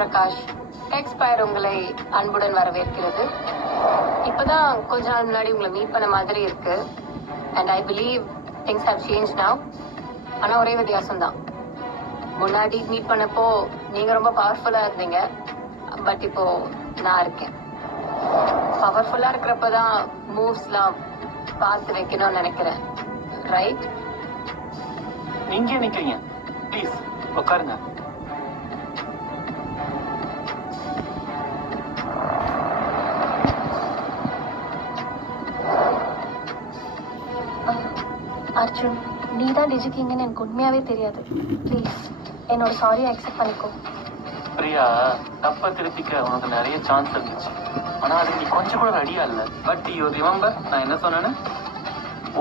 பிரகாஷ். டெக்ஸ்பயர் உங்களை அன்புடன் வரவேற்கிறது. இப்பதான் கொஞ்ச நாள் முன்னாடி உங்களை மீட் பண்ண மாதிரி இருக்கு. And I believe things how change now. ஆனா ஒரே வித்தியாசம் தான். முன்னாடி மீட் பண்ணப்போ நீங்க ரொம்ப பவர்ஃபுல்லா இருந்தீங்க. பட் இப்போ நான் இருக்கேன். பவர்ஃபுல்லா இருக்கிறப்பதான் மூவ்ஸ்லாம் பார்த்து வைக்கணும்னு நினைக்கிறேன். ரைட்? நீங்க நிக்கிறீங்க, ப்ளீஸ் உட்காருங்க. அர்ஜுன், நீ தான் டிஜிக்கிங்கன்னு எனக்கு உண்மையாவே தெரியாது. ப்ளீஸ் என்னோட சாரியை அக்செப்ட் பண்ணிக்கோ. பிரியா, தப்ப திருத்திக்க உனக்கு நிறைய சான்ஸ் இருந்துச்சு. ஆனா அதுக்கு நீ கொஞ்சம் கூட ரெடியா இல்ல. பட் யூ ரிமெம்பர் நான் என்ன சொன்னேன்னு?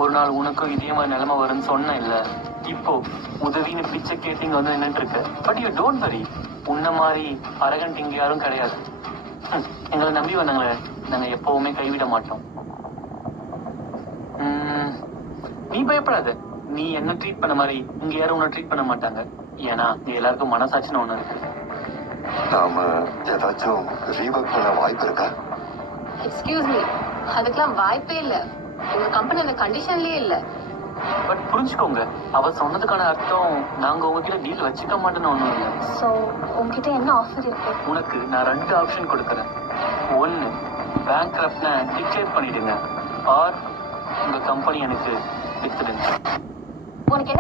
ஒரு நாள் உனக்கும் இதே மாதிரி நிலைமை வரும்னு சொன்னேன் இல்ல. இப்போ உதவின்னு பிச்சை கேட்டிங்க வந்து நின்றுட்டு இருக்கு. பட் யூ டோன்ட் வரி, உன்ன மாதிரி அரகண்ட் இங்க யாரும் கிடையாது. எங்களை நம்பி வந்தாங்களே, நாங்க எப்பவுமே கைவிட மாட்டோம். நீ பயப்படாத. நீ என்ன ட்ரீட் பண்ண மாதிரி இங்க யாரும் உன்னை ட்ரீட் பண்ண மாட்டாங்க. ஏன்னா இங்க எல்லாருக்கும் மனசாட்சின்னு ஒண்ணு இருக்கு. நாம ஏதாச்சும் ரீவர்க் பண்ண வாய்ப்பு இருக்கா? எக்ஸ்கியூஸ் மீ, அதுக்கெல்லாம் வாய்ப்பே இல்ல. உங்க கம்பெனி அந்த கண்டிஷன்லயே இல்ல. பட் புரிஞ்சுக்கோங்க, அவ சொன்னதுக்கான அர்த்தம் நாங்க உங்ககிட்ட டீல் வச்சுக்க மாட்டேன்னு ஒண்ணும் இல்லை. ஸோ உங்ககிட்ட என்ன ஆஃபர் இருக்கு? உனக்கு நான் 2 ஆப்ஷன் கொடுக்குறேன். ஒன்னு, பேங்க்ரப்ட்னு டிக்ளேர் பண்ணிடுங்க. ஆர் உங்க கம்பெனி எனக்கு வித்துடுங்க. உனக்கு என்ன